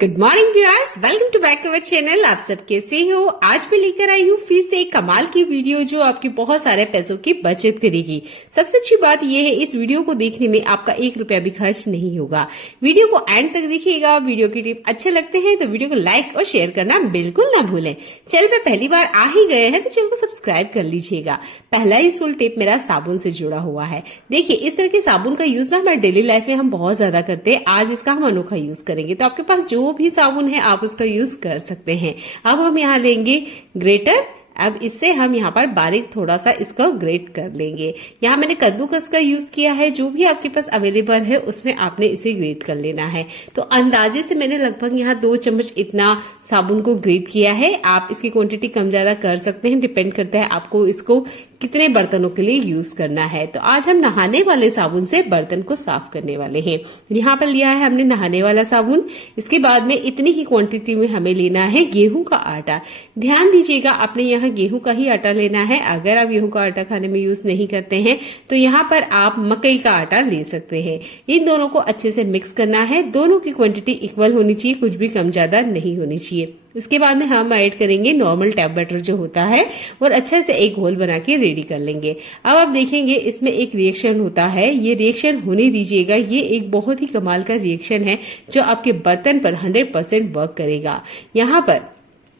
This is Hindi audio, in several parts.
Good morning viewers, welcome to back our channel. आप सब कैसे हो? आज मैं लेकर आई हूँ फिर से एक कमाल की वीडियो जो आपकी बहुत सारे पैसों की बचत करेगी। सबसे अच्छी बात यह है इस वीडियो को देखने में आपका 1 रुपया भी खर्च नहीं होगा। वीडियो को एंड तक देखिएगा। वीडियो की टिप अच्छे लगते हैं तो वीडियो को लाइक और शेयर करना बिल्कुल ना भूलें। चैनल पे पहली बार आ ही गए हैं तो चैनल को सब्सक्राइब कर लीजिएगा। पहला ही सोल टिप मेरा साबुन से जुड़ा हुआ है। देखिए, इस तरह के साबुन का यूज ना हमारे डेली लाइफ में हम बहुत ज्यादा करते हैं। आज इसका हम अनोखा यूज करेंगे, तो आपके पास जो भी साबुन है आप उसका यूज कर सकते हैं। अब हम यहाँ लेंगे ग्रेटर। अब इससे हम यहाँ पर बारीक थोड़ा सा इसको ग्रेट कर लेंगे। यहाँ मैंने कद्दूकस का यूज किया है। जो भी आपके पास अवेलेबल है उसमें आपने इसे ग्रेट कर लेना है। तो अंदाजे से मैंने लगभग यहाँ 2 चम्मच इतना साबुन को ग्रेट किया है। आप इसकी क्वांटिटी कम ज्यादा कर सकते हैं, डिपेंड करता है आपको इसको कितने बर्तनों के लिए यूज करना है। तो आज हम नहाने वाले साबुन से बर्तन को साफ करने वाले हैं। यहाँ पर लिया है हमने नहाने वाला साबुन। इसके बाद में इतनी ही क्वांटिटी में हमें लेना है गेहूं का आटा। ध्यान दीजिएगा, आपने यहाँ गेहूं का ही आटा लेना है। अगर आप गेहूं का आटा खाने में यूज नहीं करते हैं तो यहाँ पर आप मकई का आटा ले सकते हैं। इन दोनों को अच्छे से मिक्स करना है। दोनों की क्वांटिटी इक्वल होनी चाहिए, कुछ भी कम ज्यादा नहीं होनी चाहिए। इसके बाद में हम ऐड करेंगे नॉर्मल टैप बटर जो होता है और अच्छे से एक घोल बना के रेडी कर लेंगे। अब आप देखेंगे इसमें एक रिएक्शन होता है, ये रिएक्शन होने दीजिएगा। ये एक बहुत ही कमाल का रिएक्शन है जो आपके बर्तन पर 100% वर्क करेगा। यहाँ पर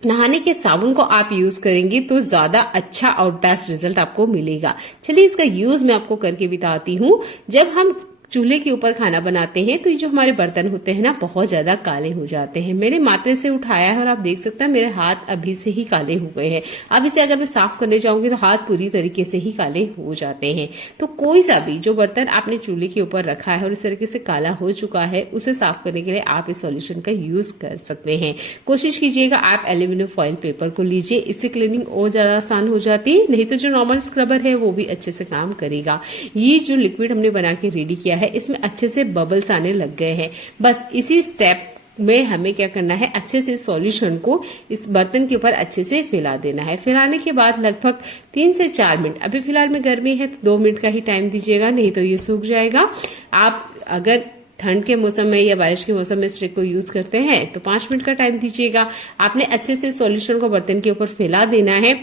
नहाने के साबुन को आप यूज करेंगे तो ज्यादा अच्छा और बेस्ट रिजल्ट आपको मिलेगा। चलिए इसका यूज मैं आपको करके बताती हूँ। जब हम चूल्हे के ऊपर खाना बनाते हैं तो ये जो हमारे बर्तन होते हैं ना बहुत ज्यादा काले हो जाते हैं। मैंने मात्रे से उठाया है और आप देख सकते हैं मेरे हाथ अभी से ही काले हो गए हैं। अब इसे अगर मैं साफ करने जाऊंगी तो हाथ पूरी तरीके से ही काले हो जाते हैं। तो कोई सा भी जो बर्तन आपने चूल्हे के ऊपर रखा है और इस तरीके से काला हो चुका है उसे साफ करने के लिए आप इस सॉल्यूशन का यूज कर सकते हैं। कोशिश कीजिएगा आप एल्यूमिनियम फॉइल पेपर को लीजिए, इससे क्लीनिंग और ज्यादा आसान हो जाती है। नहीं तो जो नॉर्मल स्क्रबर है वो भी अच्छे से काम करेगा। ये जो लिक्विड हमने बना के रेडी किया है इसमें अच्छे से बबल्स आने लग गए हैं। बस इसी स्टेप में हमें क्या करना है, अच्छे से सॉल्यूशन को इस बर्तन के ऊपर अच्छे से फैला देना है। फैलाने के बाद लगभग 3 से 4 मिनट, अभी फिलहाल में गर्मी है तो 2 मिनट का ही टाइम दीजिएगा, नहीं तो ये सूख जाएगा। आप अगर ठंड के मौसम में या बारिश के मौसम में इस ट्रिक को यूज करते हैं तो 5 मिनट का टाइम दीजिएगा। आपने अच्छे से सॉल्यूशन को बर्तन के ऊपर फैला देना है।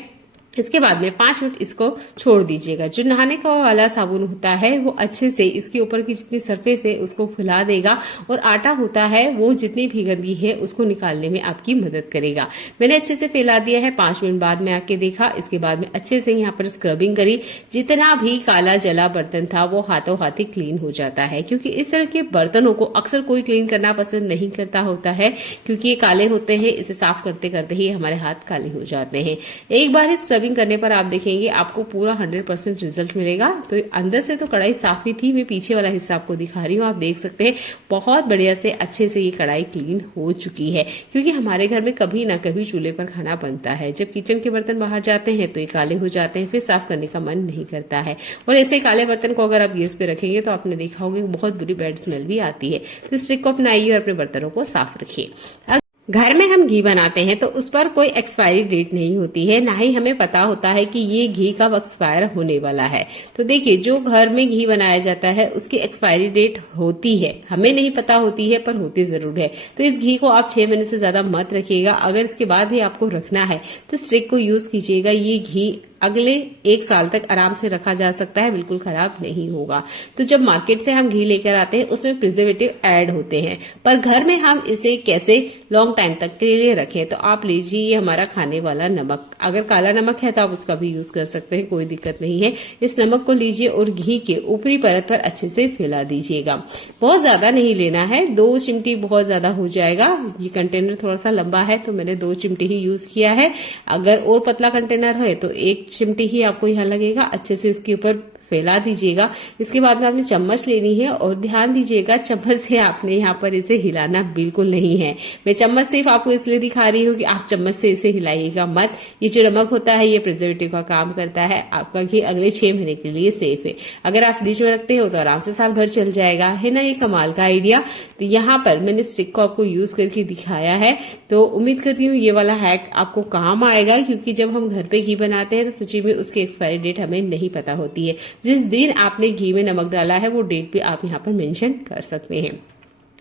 इसके बाद में 5 मिनट इसको छोड़ दीजिएगा। जो नहाने का वाला साबुन होता है वो अच्छे से इसके ऊपर की जितनी सरफेस है उसको फुला देगा और आटा होता है वो जितनी भी गंदगी है उसको निकालने में आपकी मदद करेगा। मैंने अच्छे से फैला दिया है। 5 मिनट बाद में आके देखा। इसके बाद में अच्छे से यहाँ पर स्क्रबिंग करी। जितना भी काला जला बर्तन था वो हाथों हाथ ही क्लीन हो जाता है, क्योंकि इस तरह के बर्तनों को अक्सर कोई क्लीन करना पसंद नहीं करता होता है क्योंकि ये काले होते हैं। इसे साफ करते करते ही हमारे हाथ काले हो जाते हैं। एक बार ही स्क्रबिंग करने पर आप देखेंगे आपको पूरा 100% रिजल्ट मिलेगा। तो अंदर से तो कढ़ाई साफ ही थी, मैं पीछे वाला हिस्सा आपको दिखा रही हूँ। आप देख सकते हैं बहुत बढ़िया से अच्छे से ये कढ़ाई क्लीन हो चुकी है, क्योंकि हमारे घर में कभी ना कभी चूल्हे पर खाना बनता है। जब किचन के बर्तन बाहर जाते हैं तो ये काले हो जाते हैं, फिर साफ करने का मन नहीं करता है। और ऐसे काले बर्तन को अगर आप गैस पे रखेंगे तो आपने देखा होगा बहुत बुरी बैड स्मेल भी आती है। तो इस ट्रिक को अपनाइए और अपने बर्तनों को साफ रखिए। घर में हम घी बनाते हैं तो उस पर कोई एक्सपायरी डेट नहीं होती है, ना ही हमें पता होता है कि ये घी कब एक्सपायर होने वाला है। तो देखिए, जो घर में घी बनाया जाता है उसकी एक्सपायरी डेट होती है, हमें नहीं पता होती है पर होती जरूर है। तो इस घी को आप 6 महीने से ज्यादा मत रखिएगा। अगर इसके बाद ही आपको रखना है तो इस ट्रिक को यूज कीजिएगा। ये घी अगले 1 साल तक आराम से रखा जा सकता है, बिल्कुल खराब नहीं होगा। तो जब मार्केट से हम घी लेकर आते हैं उसमें प्रिजर्वेटिव ऐड होते हैं, पर घर में हम इसे कैसे लॉन्ग टाइम तक के लिए रखें। तो आप लीजिए ये हमारा खाने वाला नमक। अगर काला नमक है तो आप उसका भी यूज कर सकते हैं, कोई दिक्कत नहीं है। इस नमक को लीजिए और घी के ऊपरी परत पर अच्छे से फैला दीजिएगा। बहुत ज्यादा नहीं लेना है, 2 चिमटी बहुत ज्यादा हो जाएगा। ये कंटेनर थोड़ा सा लंबा है तो मैंने 2 चिमटी ही यूज किया है। अगर और पतला कंटेनर है तो 1 चिमटी ही आपको यहाँ लगेगा। अच्छे से इसके ऊपर फैला दीजिएगा। इसके बाद में आपने चम्मच लेनी है और ध्यान दीजिएगा चम्मच से आपने यहाँ पर इसे हिलाना बिल्कुल नहीं है। मैं चम्मच सिर्फ आपको इसलिए दिखा रही हूँ कि आप चम्मच से इसे हिलाइएगा मत। ये जो नमक होता है ये प्रिजर्वेटिव का काम करता है। आपका घी अगले 6 महीने के लिए सेफ है। अगर आप फ्रिज में रखते हो तो आराम से साल भर चल जाएगा। है ना ये कमाल का आइडिया। तो यहाँ पर मैंने स्टिक को आपको यूज करके दिखाया है। तो उम्मीद करती हूँ ये वाला हैक आपको काम आएगा, क्योंकि जब हम घर पे घी बनाते हैं तो सच्ची में उसकी एक्सपायरी डेट हमें नहीं पता होती है। जिस दिन आपने घी में नमक डाला है वो डेट भी आप यहाँ पर मेंशन कर सकते हैं।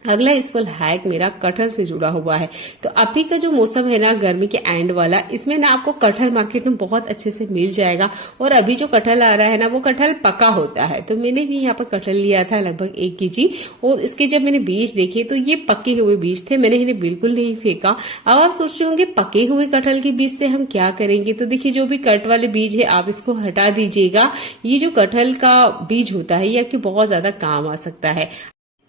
अगला यूजफुल हैक मेरा कटहल से जुड़ा हुआ है। तो अभी का जो मौसम है ना, गर्मी के एंड वाला, इसमें ना आपको कटहल मार्केट में बहुत अच्छे से मिल जाएगा। और अभी जो कटहल आ रहा है ना, वो कटहल पका होता है। तो मैंने भी यहाँ पर कटहल लिया था लगभग 1 केजी, और इसके जब मैंने बीज देखे तो ये पके हुए बीज थे, मैंने इन्हें बिल्कुल नहीं फेंका। अब आप सोच रहे होंगे पके हुए कटहल के बीज से हम क्या करेंगे। तो देखिए, जो भी कट वाले बीज है आप इसको हटा दीजिएगा। ये जो कटहल का बीज होता है ये आपके बहुत ज्यादा काम आ सकता है।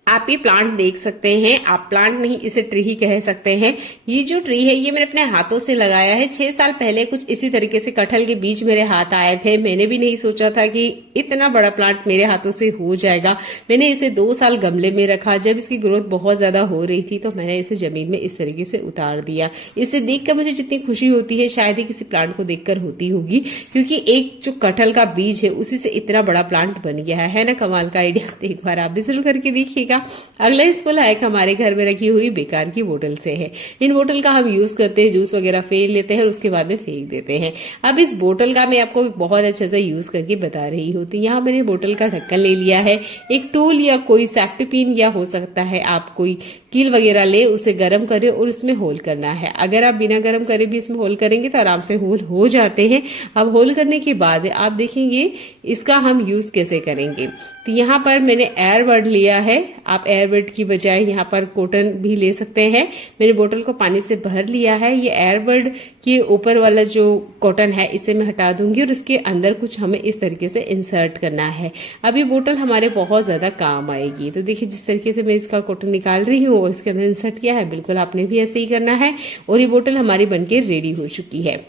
आप ये प्लांट देख सकते हैं, आप प्लांट नहीं इसे ट्री ही कह सकते हैं। ये जो ट्री है ये मैंने अपने हाथों से लगाया है। 6 साल पहले कुछ इसी तरीके से कटहल के बीज मेरे हाथ आए थे। मैंने भी नहीं सोचा था कि इतना बड़ा प्लांट मेरे हाथों से हो जाएगा। मैंने इसे 2 साल गमले में रखा। जब इसकी ग्रोथ बहुत ज्यादा हो रही थी तो मैंने इसे जमीन में इस तरीके से उतार दिया। इसे देखकर मुझे जितनी खुशी होती है शायद ही किसी प्लांट को देखकर होती होगी, क्योंकि एक जो कटहल का बीज है उसी से इतना बड़ा प्लांट बन गया है ना। कमाल का आइडिया। तो एक बार आप भी जरूर करके देखिएगा। अगला यूजफुल हैक हमारे घर में रखी हुई बेकार की बोतल से है। इन बोतल का हम यूज करते हैं, जूस वगैरह फेंक लेते हैं और उसके बाद में फेंक देते हैं। अब इस बोतल का मैं आपको बहुत अच्छे से यूज करके बता रही हूँ। तो यहाँ मैंने बोतल का ढक्कन ले लिया है। एक टूल या कोई सेफ्टी पिन या हो सकता है आप कोई कील वगैरह ले, उसे गर्म करें और उसमें होल करना है। अगर आप बिना गर्म करे भी इसमें होल करेंगे तो आराम से होल हो जाते हैं। अब होल करने के बाद आप देखेंगे इसका हम यूज कैसे करेंगे। तो यहाँ पर मैंने एयरबड लिया है। आप एयरबड की बजाय यहाँ पर कॉटन भी ले सकते हैं। मैंने बोतल को पानी से भर लिया है। ये एयरबड के ऊपर वाला जो कॉटन है इसे मैं हटा दूंगी और इसके अंदर कुछ हमें इस तरीके से इंसर्ट करना है। अब ये बोतल हमारे बहुत ज्यादा काम आएगी। तो देखिए, जिस तरीके से मैं इसका कॉटन निकाल रही हूँ और इसके अंदर इंसर्ट किया है, बिल्कुल आपने भी ऐसे ही करना है। और ये बोतल हमारी बनके रेडी हो चुकी है।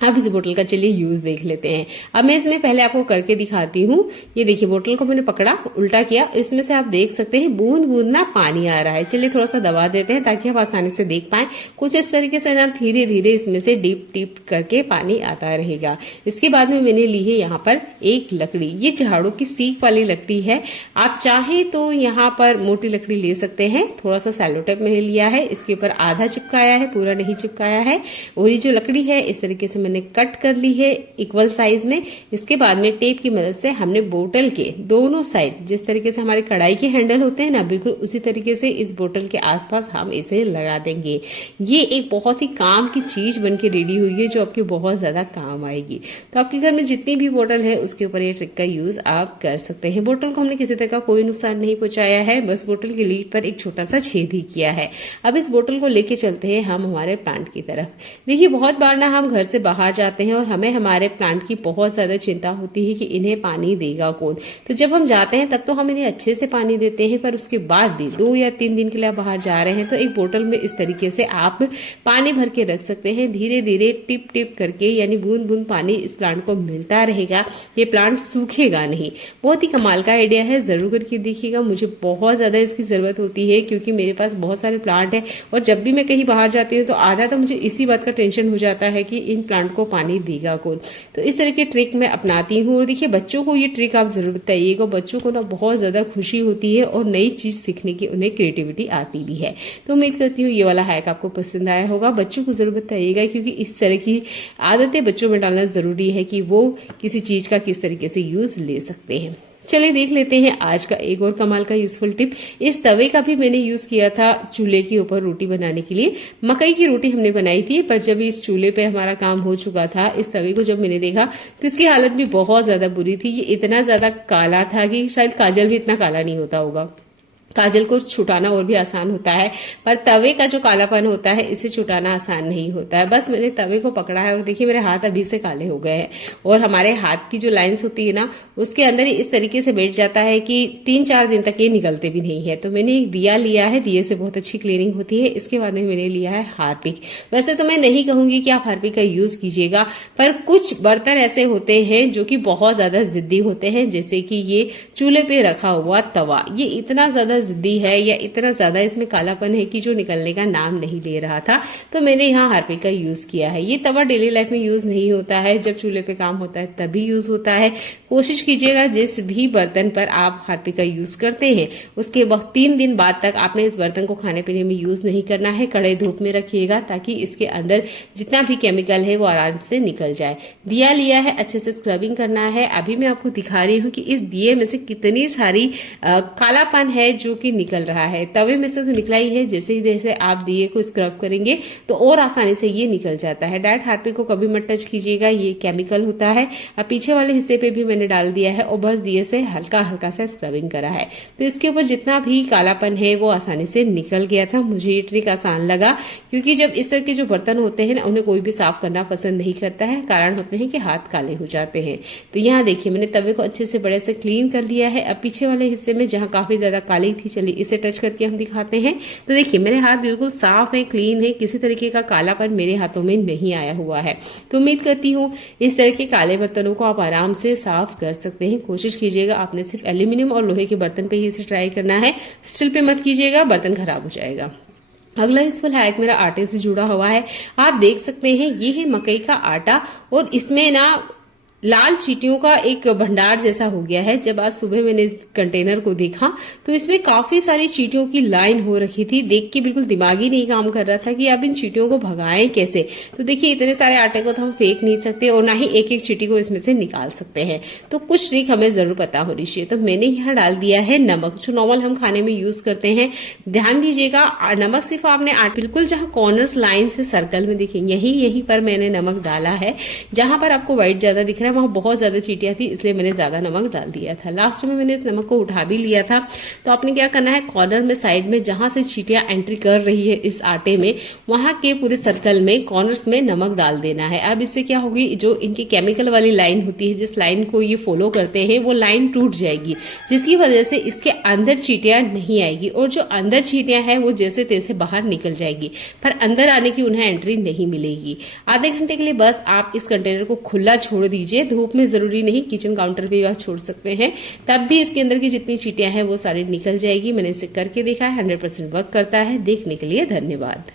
अब इस बोतल का चलिए यूज देख लेते हैं। अब मैं इसमें पहले आपको करके दिखाती हूँ। ये देखिए, बोतल को मैंने पकड़ा, उल्टा किया, इसमें से आप देख सकते हैं बूंद बूंद ना पानी आ रहा है। चलिए थोड़ा सा दबा देते हैं ताकि आप आसानी से देख पाए। कुछ इस तरीके से ना धीरे धीरे इसमें से डीप डीप करके पानी आता रहेगा। इसके बाद में मैंने ली है यहाँ पर एक लकड़ी। ये झाड़ू की सीख वाली लकड़ी है। आप चाहे तो यहाँ पर मोटी लकड़ी ले सकते हैं। थोड़ा सा सैलो टेप मैंने लिया है, इसके ऊपर आधा चिपकाया है, पूरा नहीं चिपकाया है। और ये जो लकड़ी है इस तरीके से मैंने कट कर ली है इक्वल साइज में। इसके बाद में टेप की मदद से हमने बोतल के दोनों साइड, जिस तरीके से हमारे कढ़ाई के हैंडल होते हैं ना, बिल्कुल उसी तरीके से इस बोतल के आसपास हम इसे लगा देंगे। ये एक बहुत ही काम की चीज बनके रेडी हुई है जो आपके बहुत ज्यादा काम आएगी। तो आपके घर में जितनी भी बोतल है उसके ऊपर ये ट्रिक का यूज आप कर सकते हैं। बोतल को हमने किसी तरह का कोई नुकसान नहीं पहुंचाया है, बस बोतल की लीड पर एक छोटा सा छेद ही किया है। अब इस बोतल को लेके चलते हैं हम हमारे प्लांट की तरफ। देखिए, बहुत बार ना हम घर से बाहर जाते हैं और हमें हमारे प्लांट की बहुत ज्यादा चिंता होती है कि इन्हें पानी देगा कौन। तो जब हम जाते हैं तब तो हम इन्हें अच्छे से पानी देते हैं, पर उसके बाद भी 2 या 3 दिन के लिए आप बाहर जा रहे हैं तो एक बोतल में इस तरीके से आप पानी भर के रख सकते हैं। धीरे धीरे टिप टिप करके, यानी बूंद बूंद पानी इस प्लांट को मिलता रहेगा। ये प्लांट सूखेगा नहीं। बहुत ही कमाल का आइडिया है, जरूर करके देखिएगा। मुझे बहुत ज्यादा इसकी जरूरत होती है क्योंकि मेरे पास बहुत सारे प्लांट है और जब भी मैं कहीं बाहर जाती हूँ तो आधा तो मुझे इसी बात का टेंशन हो जाता है कि इन प्लांट को पानी देगा कौन। तो इस तरह की ट्रिक मैं अपनाती हूँ। और देखिए, बच्चों को ये ट्रिक आप जरूर बताइएगा। बच्चों को ना बहुत ज्यादा खुशी होती है और नई चीज सीखने की उन्हें क्रिएटिविटी आती भी है। तो उम्मीद करती हूँ ये वाला हैक आपको पसंद आया होगा। बच्चों को जरूर बताइएगा क्योंकि इस तरह की आदतें बच्चों में डालना जरूरी है कि वो किसी चीज का किस तरीके से यूज ले सकते हैं। चलिए देख लेते हैं आज का एक और कमाल का यूजफुल टिप। इस तवे का भी मैंने यूज किया था चूल्हे के ऊपर रोटी बनाने के लिए। मकई की रोटी हमने बनाई थी, पर जब इस चूल्हे पे हमारा काम हो चुका था, इस तवे को जब मैंने देखा तो इसकी हालत भी बहुत ज्यादा बुरी थी। ये इतना ज्यादा काला था कि शायद काजल भी इतना काला नहीं होता होगा। काजल को छुटाना और भी आसान होता है, पर तवे का जो कालापन होता है इसे छुटाना आसान नहीं होता है। बस मैंने तवे को पकड़ा है और देखिए मेरे हाथ अभी से काले हो गए हैं। और हमारे हाथ की जो लाइंस होती है ना, उसके अंदर ही इस तरीके से बैठ जाता है कि 3-4 दिन तक ये निकलते भी नहीं है। तो मैंने एक दिया लिया है, दिए से बहुत अच्छी क्लीनिंग होती है। इसके बाद में मैंने लिया है हार्पिक। वैसे तो मैं नहीं कहूंगी कि आप हार्पिक का यूज कीजिएगा, पर कुछ बर्तन ऐसे होते हैं जो कि बहुत ज्यादा जिद्दी होते हैं, जैसे कि ये चूल्हे पे रखा हुआ तवा। ये इतना ज्यादा जिद्दी है या इतना ज्यादा इसमें कालापन है कि जो निकलने का नाम नहीं ले रहा था। तो मैंने यहाँ हार्पिक का यूज किया है। ये तवा डेली लाइफ में यूज नहीं होता है, जब चूल्हे पे काम होता है तभी यूज होता है। कोशिश कीजिएगा जिस भी बर्तन पर आप हार्पिक का यूज करते हैं उसके 3 दिन बाद तक आपने इस बर्तन को खाने पीने में यूज नहीं करना है। कड़े धूप में रखिएगा ताकि इसके अंदर जितना भी केमिकल है वो आराम से निकल जाए। दिया लिया है, अच्छे से स्क्रबिंग करना है। अभी मैं आपको दिखा रही हूँ कि इस दिए में से कितनी सारी कालापन है जो कि निकल रहा है। तवे में से तो निकला ही है, जैसे आप दिए को स्क्रब करेंगे तो और आसानी से ये निकल जाता है। डायरेक्ट हाथ पे को कभी मत टच कीजिएगा, ये केमिकल होता है। अब पीछे वाले हिस्से पे भी मैंने डाल दिया है और बस दिए से हल्का हल्का सा स्क्रबिंग करा है, तो इसके ऊपर जितना भी कालापन है वो आसानी से निकल गया था। मुझे ये ट्रिक आसान लगा, क्योंकि जब इस तरह के जो बर्तन होते हैं ना, उन्हें कोई भी साफ करना पसंद नहीं करता है। कारण होते हैं कि हाथ काले हो जाते हैं। तो यहाँ देखिए मैंने तवे को अच्छे से बड़े से क्लीन कर लिया है। अब पीछे वाले हिस्से में जहां काफी ज्यादा काली थी, चलिए इसे टच करके हम दिखाते हैं। तो देखिए मेरे हाथ बिल्कुल साफ है, क्लीन है, किसी तरीके का कालापन मेरे हाथों में नहीं आया हुआ है। तो उम्मीद करती हूँ इस तरह के काले बर्तनों को आप आराम से साफ कर सकते हैं। कोशिश कीजिएगा आपने सिर्फ एल्यूमिनियम और लोहे के बर्तन पे ही इसे ट्राई करना है, स्टील पे मत कीजिएगा, बर्तन खराब हो जाएगा। अगला यूजफुल हैक मेरा आटे से जुड़ा हुआ है। आप देख सकते हैं ये है मकई का आटा और इसमें ना लाल चींटियों का एक भंडार जैसा हो गया है। जब आज सुबह मैंने इस कंटेनर को देखा तो इसमें काफी सारी चींटियों की लाइन हो रखी थी। देख के बिल्कुल दिमाग ही नहीं काम कर रहा था कि अब इन चींटियों को भगाएं कैसे। तो देखिए इतने सारे आटे को तो हम फेंक नहीं सकते और ना ही एक एक चींटी को इसमें से निकाल सकते हैं, तो कुछ ट्रिक हमें जरूर पता होनी चाहिए। तो मैंने यहाँ डाल दिया है नमक, जो नॉर्मल हम खाने में यूज करते हैं। ध्यान दीजिएगा नमक सिर्फ आपने बिल्कुल जहाँ कॉर्नर्स लाइन से सर्कल में दिखेंगे यहीं पर मैंने नमक डाला है। जहां पर आपको व्हाइट ज्यादा दिख रहा है वहां बहुत ज्यादा चींटियां थी, इसलिए मैंने ज्यादा नमक डाल दिया था। लास्ट में मैंने इस नमक को उठा भी लिया था। तो आपने क्या करना है, कॉर्नर में साइड में जहां से चींटियां एंट्री कर रही है इस आटे में, वहां के पूरे सर्कल में कॉर्नर्स में नमक डाल देना है। अब इससे क्या होगी, जो इनकी केमिकल वाली लाइन होती है, जिस लाइन को ये फॉलो करते हैं, वो लाइन टूट जाएगी, जिसकी वजह से इसके अंदर चींटियां नहीं आएगी और जो अंदर चींटियां हैं वो जैसे तैसे बाहर निकल जाएगी, पर अंदर आने की उन्हें एंट्री नहीं मिलेगी। आधे घंटे के लिए बस आप इस कंटेनर को खुला छोड़ दीजिए, धूप में जरूरी नहीं, किचन काउंटर पे आप छोड़ सकते हैं, तब भी इसके अंदर की जितनी चींटियां हैं वो सारी निकल जाएगी। मैंने इसे करके देखा है, 100% वर्क करता है। देखने के लिए धन्यवाद।